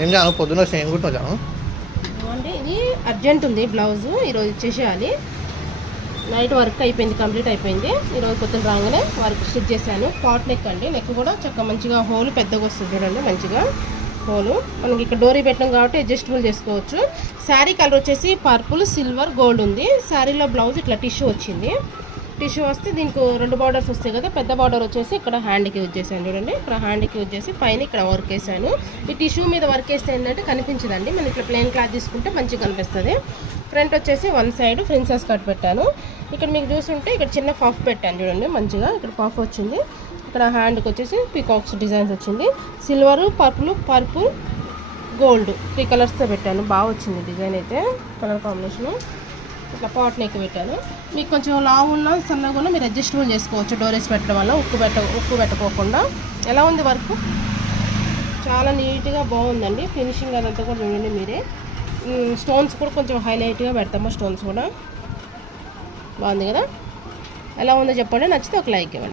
ఏం జాను పొద్దున వచ్చి ఏం కుట్టినావు జాను? అంటే ఇది అర్జెంట్ ఉంది బ్లౌజు, ఈరోజు ఇచ్చేసేయాలి. నైట్ వర్క్ అయిపోయింది, కంప్లీట్ అయిపోయింది. ఈరోజు పొద్దున రాగానే వర్క్ స్టిచ్ చేశాను. పాట్ నెక్ అండి, నెక్ కూడా చక్కగా మంచిగా హోల్ పెద్దగా వస్తుంది చూడండి, మంచిగా హోలు. మనకి ఇక్కడ డోరీ పెట్టాం కాబట్టి అడ్జస్టబుల్ చేసుకోవచ్చు. శారీ కలర్ వచ్చేసి పర్పుల్, సిల్వర్, గోల్డ్ ఉంది. శారీలో బ్లౌజ్ ఇట్లా టిష్యూ వచ్చింది. టిష్యూ వస్తే దీనికి 2 బార్డర్స్ వస్తాయి కదా, పెద్ద బార్డర్ వచ్చేసి ఇక్కడ హ్యాండ్కి యూజ్ చేశాను చూడండి. ఇక్కడ హ్యాండ్కి యూజ్ చేసి పైన ఇక్కడ వర్క్ వేసాను. ఈ టిష్యూ మీద వర్క్ వేస్తే ఏంటంటే కనిపించదండి, మనం ఇట్లా ప్లెయిన్ క్లాత్ తీసుకుంటే మంచిగా కనిపిస్తుంది. ఫ్రంట్ వచ్చేసి 1 సైడ్ ప్రిన్సెస్ కట్ పెట్టాను. ఇక్కడ మీకు చూస్తుంటే ఇక్కడ చిన్న పఫ్ పెట్టాను చూడండి, మంచిగా ఇక్కడ పఫ్ వచ్చింది. ఇక్కడ హ్యాండ్కి వచ్చేసి పీకాక్స్ డిజైన్స్ వచ్చింది. సిల్వర్, పర్పుల్, గోల్డ్ 3 కలర్స్తో పెట్టాను. బాగా వచ్చింది డిజైన్ అయితే, కలర్ కాంబినేషను. ఇట్లా పాట్ నెక్ పెట్టాను. మీకు కొంచెం లావు ఉన్న సన్నగా ఉన్న మీరు అడ్జస్టబుల్ చేసుకోవచ్చు డోరేస్ పెట్టడం వల్ల, ఉక్కు పెట్టకోకుండా. ఎలా ఉంది వర్క్? చాలా నీట్గా బాగుందండి. ఫినిషింగ్ అదంతా కూడా చూడండి మీరే. స్టోన్స్ కూడా కొంచెం హైలైట్గా పెడతాము, స్టోన్స్ కూడా బాగుంది కదా. ఎలా ఉందో చెప్పండి, నచ్చితే ఒక లైక్ ఇవ్వండి.